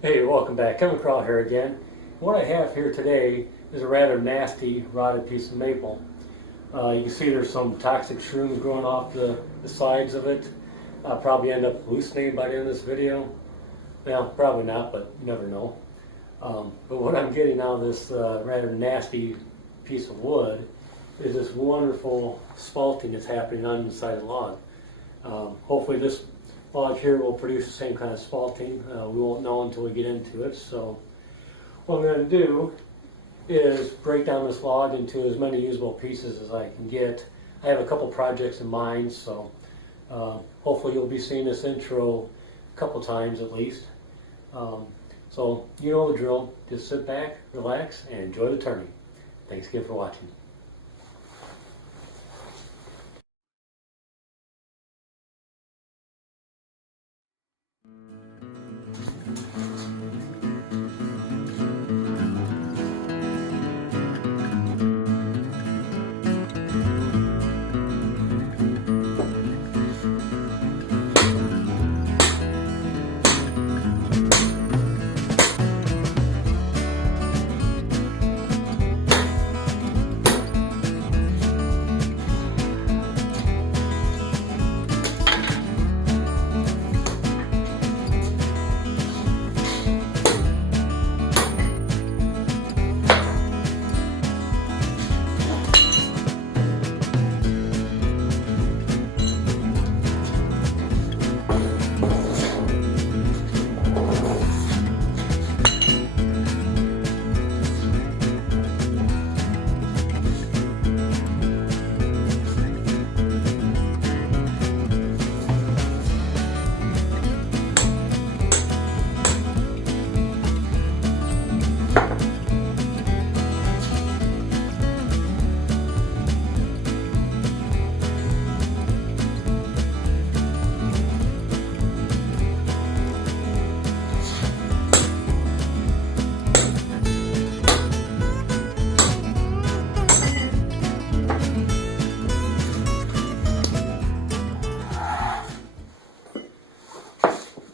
Hey, welcome back. Kevin Krull here again. What I have here today is a rather nasty rotted piece of maple. You can see there's some toxic shrooms growing off the sides of it. I'll probably end up hallucinating by the end of this video. Well, probably not, but you never know. But what I'm getting out of this rather nasty piece of wood is this wonderful spalting that's happening on the side of the log. Hopefully this log here will produce the same kind of spalting. We won't know until we get into it. So what I'm going to do is break down this log into as many usable pieces as I can get. I have a couple projects in mind, so hopefully you'll be seeing this intro a couple times at least. So you know the drill. Just sit back, relax, and enjoy the turning. Thanks again for watching.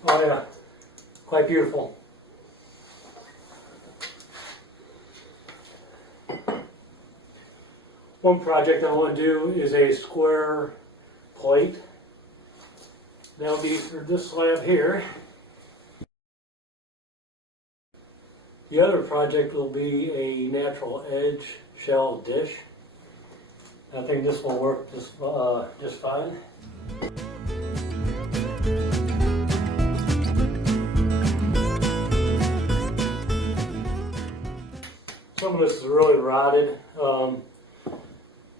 Oh yeah, quite beautiful. One project I want to do is a square plate. That'll be for this slab here. The other project will be a natural edge shell dish. I think this will work just fine. Some of this is really rotted.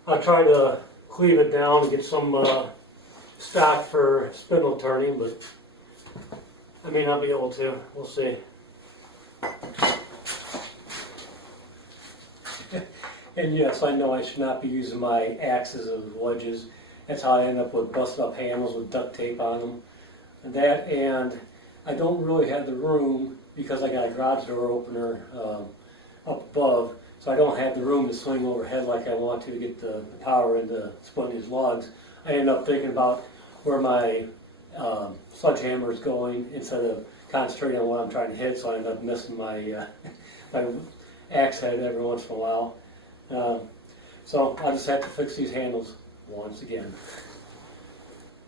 I try to cleave it down and get some stock for spindle turning, but I may not be able to. We'll see. And yes, I know I should not be using my axes as wedges. That's how I end up with busted up handles with duct tape on them. And that, and I don't really have the room because I got a garage door opener up above, so I don't have the room to swing overhead like I want to get the power into splitting these logs. I end up thinking about where my sledgehammer is going instead of concentrating on what I'm trying to hit, so I end up missing my, my axe head every once in a while. So I'll just have to fix these handles once again.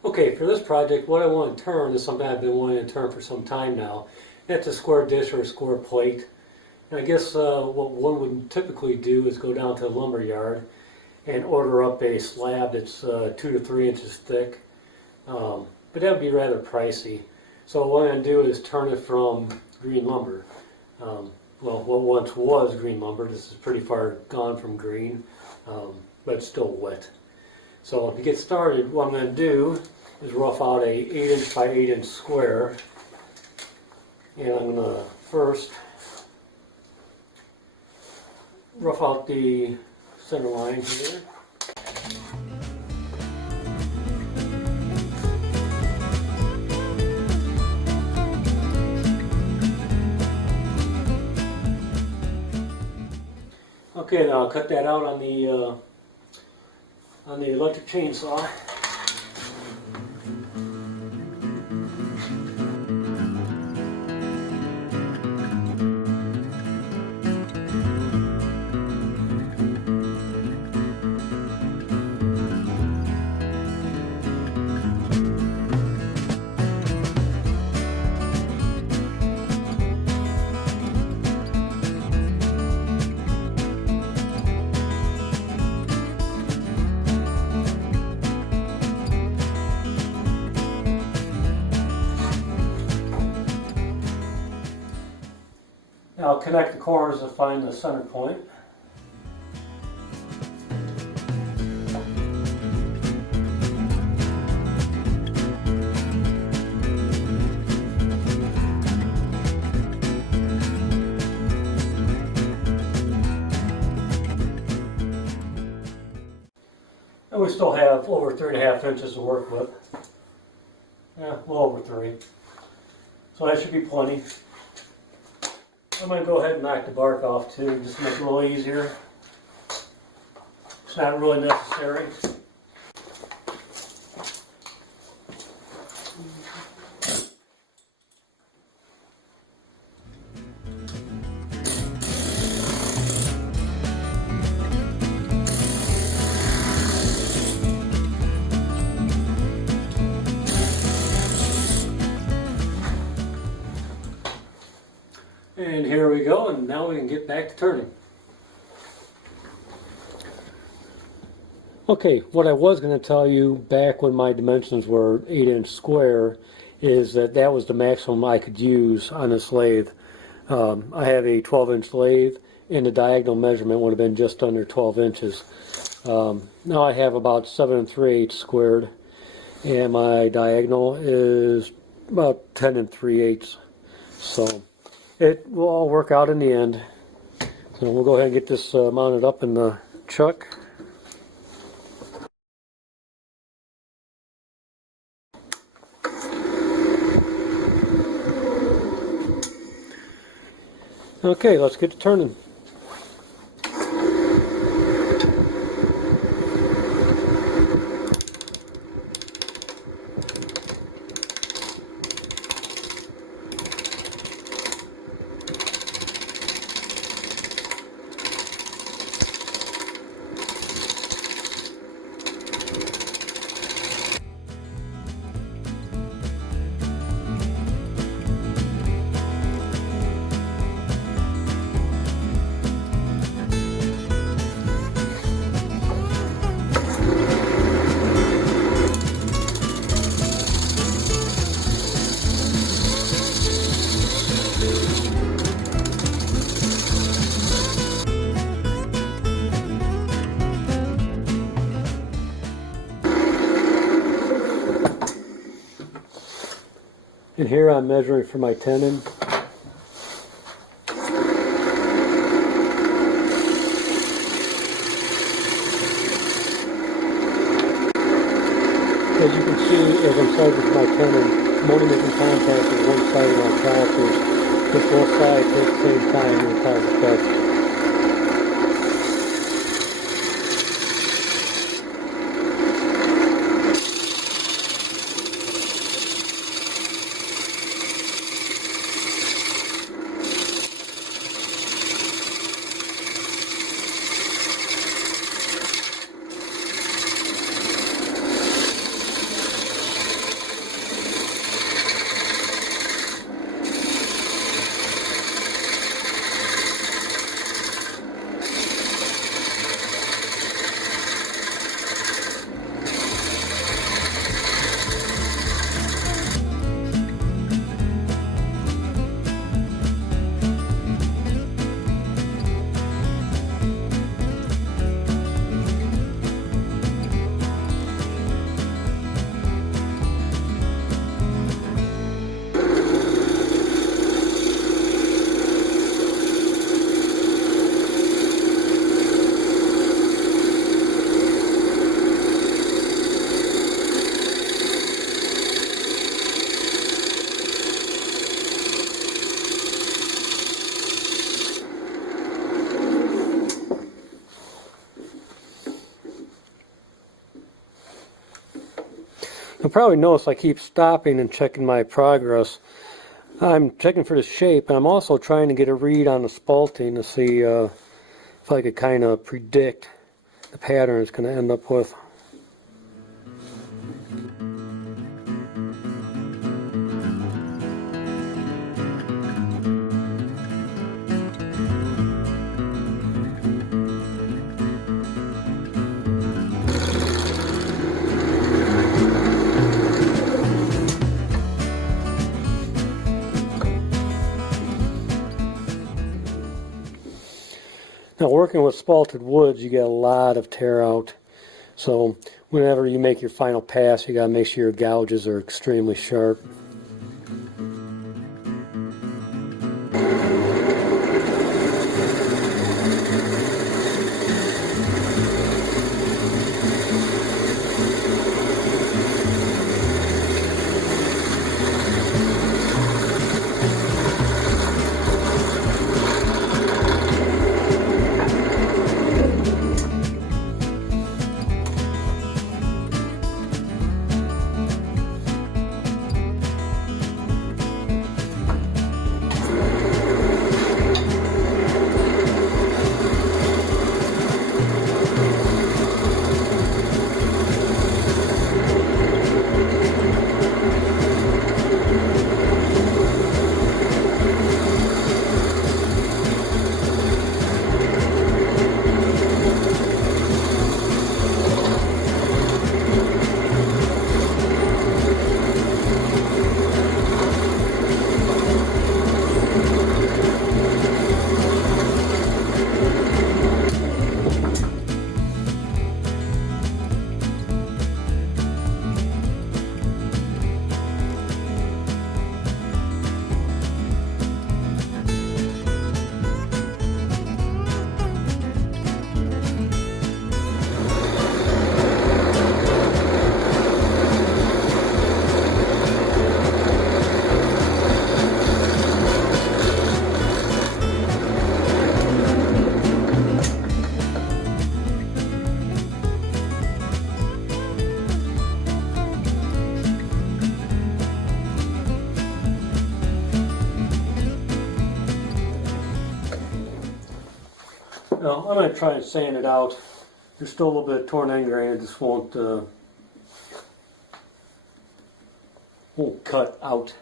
Okay, for this project, what I want to turn is something I've been wanting to turn for some time now. That's a square dish or a square plate. And I guess what one would typically do is go down to the lumber yard and order up a slab that's 2 to 3 inches thick. But that would be rather pricey. So what I'm going to do is turn it from green lumber. Well, what once was green lumber. This is pretty far gone from green, but it's still wet. So to get started, what I'm going to do is rough out a 8-inch by 8-inch square. And I'm going to first rough out the center line here. Okay, now I'll cut that out on the electric chainsaw. I'll connect the corners to find the center point. And we still have over 3.5 inches to work with. Yeah, a little over 3. So that should be plenty. I'm going to go ahead and knock the bark off too, just to make it a little easier. It's not really necessary. And here we go, and now we can get back to turning. Okay, what I was going to tell you back when my dimensions were 8-inch square is that that was the maximum I could use on this lathe. I have a 12-inch lathe, and the diagonal measurement would have been just under 12 inches. Now I have about 7 3/8 squared, and my diagonal is about 10 3/8. So it will all work out in the end. So we'll go ahead and get this mounted up in the chuck. Okay, let's get to turning. And here I'm measuring for my tenon. As you can see, as I'm starting with my tenon, I'm only making contact with one side of my calipers. If both sides at the same time, it causes effect. You'll probably notice I keep stopping and checking my progress. I'm checking for the shape, and I'm also trying to get a read on the spalting to see if I could kind of predict the pattern it's going to end up with. Now working with spalted woods, you get a lot of tear out. So whenever you make your final pass, you got to make sure your gouges are extremely sharp. Now, I'm going to try and sand it out. There's still a little bit of torn end grain. It just won't cut out.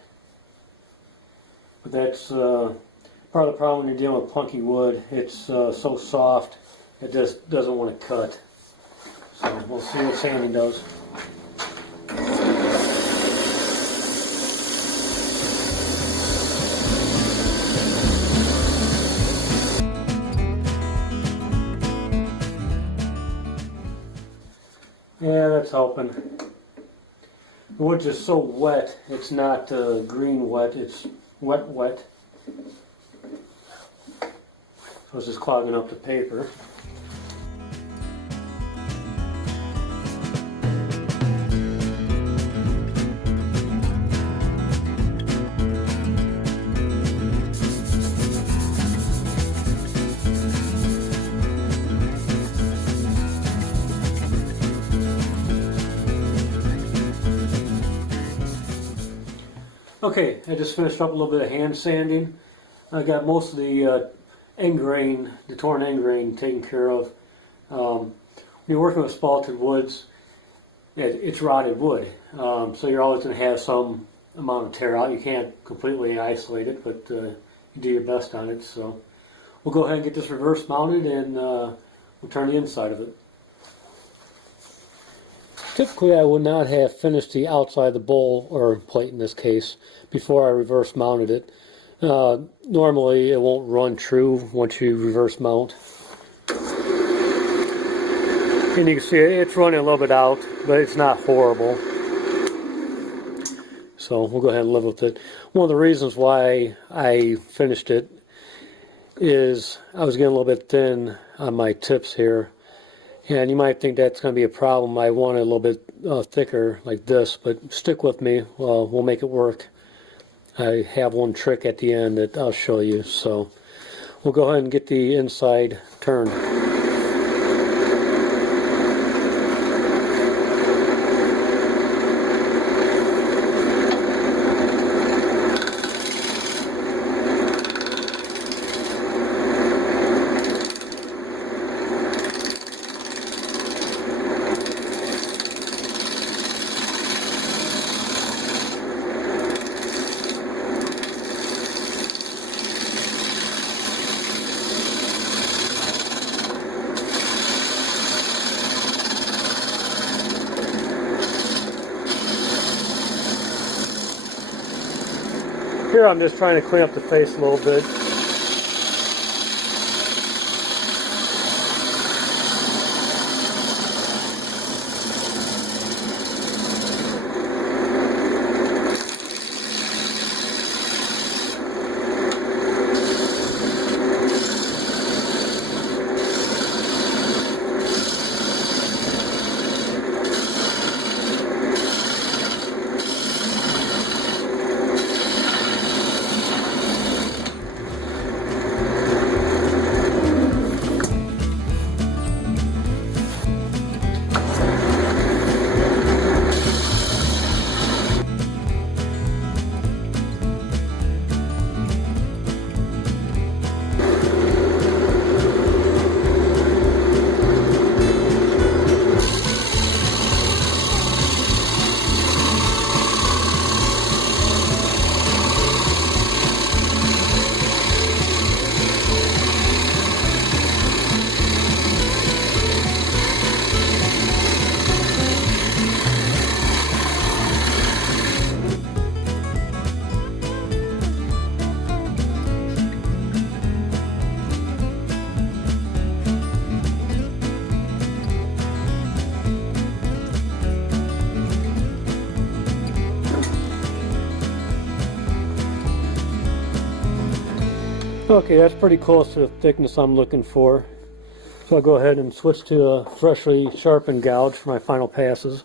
But that's part of the problem when you're dealing with punky wood. It's so soft, it just doesn't want to cut. So we'll see what sanding does. Yeah, that's helping. The wood's just so wet, it's not green wet, it's wet wet. So it's just clogging up the paper. Okay, I just finished up a little bit of hand sanding. I got most of the end grain, the torn end grain taken care of. When you're working with spalted woods, it's rotted wood. So you're always going to have some amount of tear out. You can't completely isolate it, but you do your best on it. So we'll go ahead and get this reverse mounted and we'll turn the inside of it. Typically I would not have finished the outside of the bowl, or plate in this case, before I reverse mounted it. Normally it won't run true once you reverse mount. And you can see it's running a little bit out, but it's not horrible. So we'll go ahead and live with it. One of the reasons why I finished it is I was getting a little bit thin on my tips here. And you might think that's going to be a problem. I want it a little bit thicker like this, but stick with me. We'll make it work. I have one trick at the end that I'll show you. So we'll go ahead and get the inside turned. Here I'm just trying to clean up the face a little bit. Okay, that's pretty close to the thickness I'm looking for. So I'll go ahead and switch to a freshly sharpened gouge for my final passes.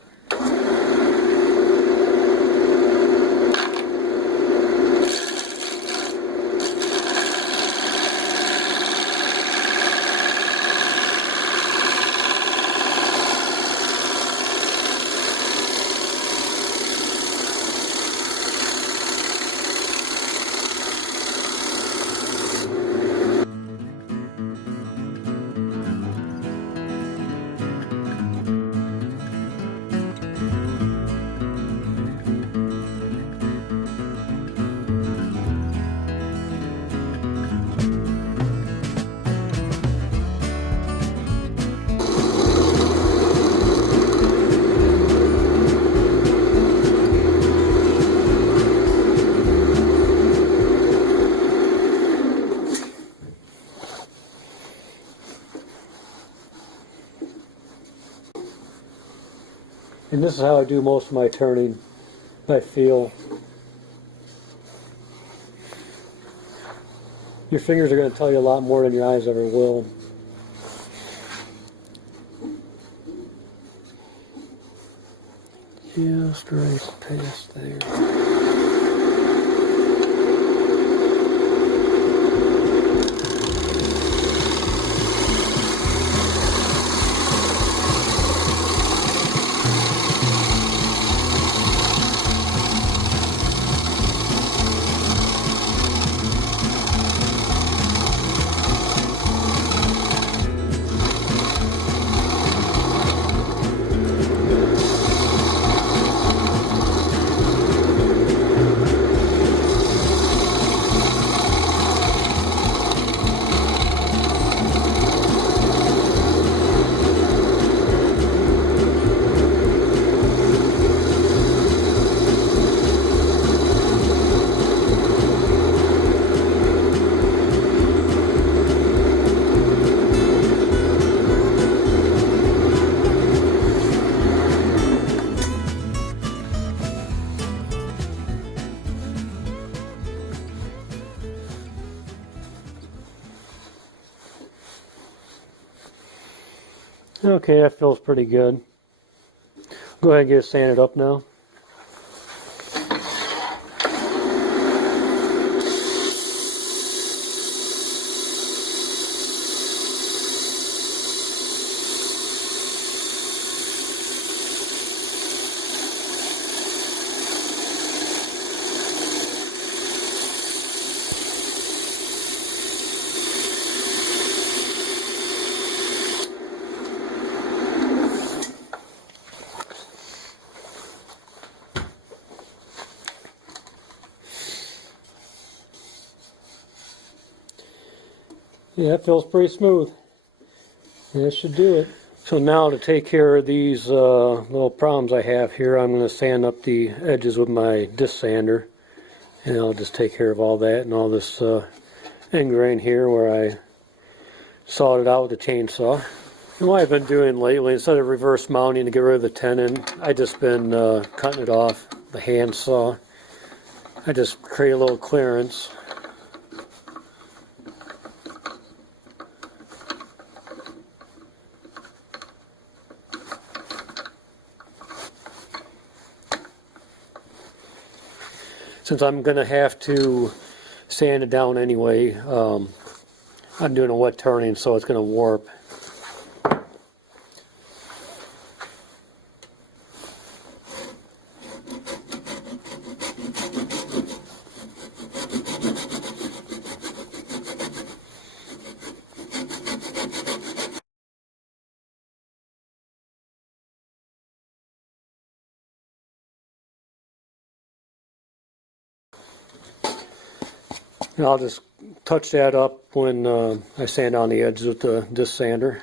And this is how I do most of my turning, I feel. Your fingers are going to tell you a lot more than your eyes ever will. Just right past there. Okay, that feels pretty good. Go ahead and get it sanded up now. Yeah, it feels pretty smooth. And that should do it. So now to take care of these little problems I have here, I'm going to sand up the edges with my disc sander. And I'll just take care of all that and all this end grain here where I sawed it out with the chainsaw. And what I've been doing lately, instead of reverse mounting to get rid of the tenon, I've just been cutting it off the hand saw. I just create a little clearance. Since I'm going to have to sand it down anyway, I'm doing a wet turning, so it's going to warp. And I'll just touch that up when I sand on the edges with the disc sander.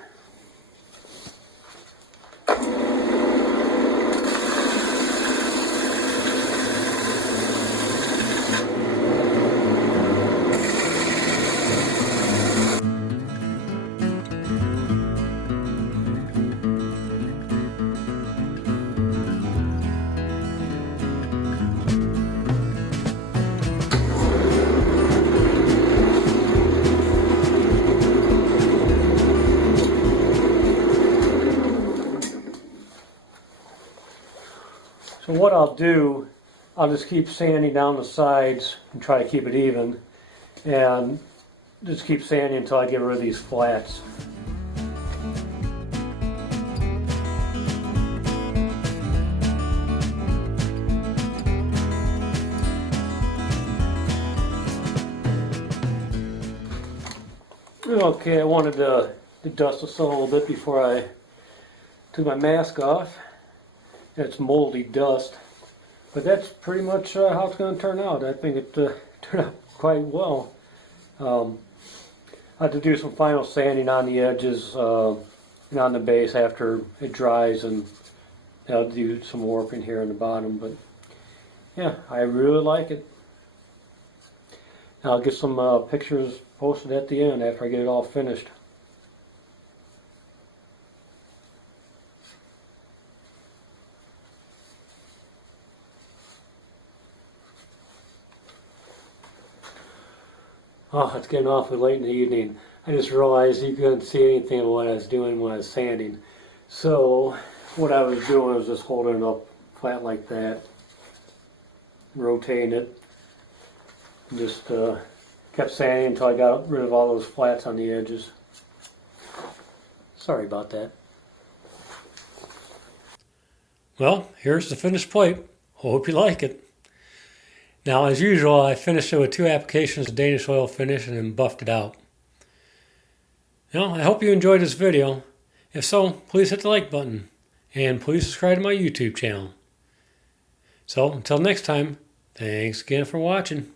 what I'll do, I'll just keep sanding down the sides and try to keep it even, and just keep sanding until I get rid of these flats. Okay, I wanted to dust this a little bit before I took my mask off. It's moldy dust, but that's pretty much how it's going to turn out. I think it turned out quite well. I have to do some final sanding on the edges and on the base after it dries, and I'll do some warping here in the bottom, but yeah, I really like it. I'll get some pictures posted at the end after I get it all finished. Oh, it's getting awfully late in the evening. I just realized you couldn't see anything of what I was doing when I was sanding. So what I was doing was just holding it up flat like that, rotating it, and just kept sanding until I got rid of all those flats on the edges. Sorry about that. Well, here's the finished plate. Hope you like it. Now, as usual, I finished it with 2 applications of Danish oil finish and then buffed it out. Well, I hope you enjoyed this video. If so, please hit the like button and please subscribe to my YouTube channel. So, until next time, thanks again for watching.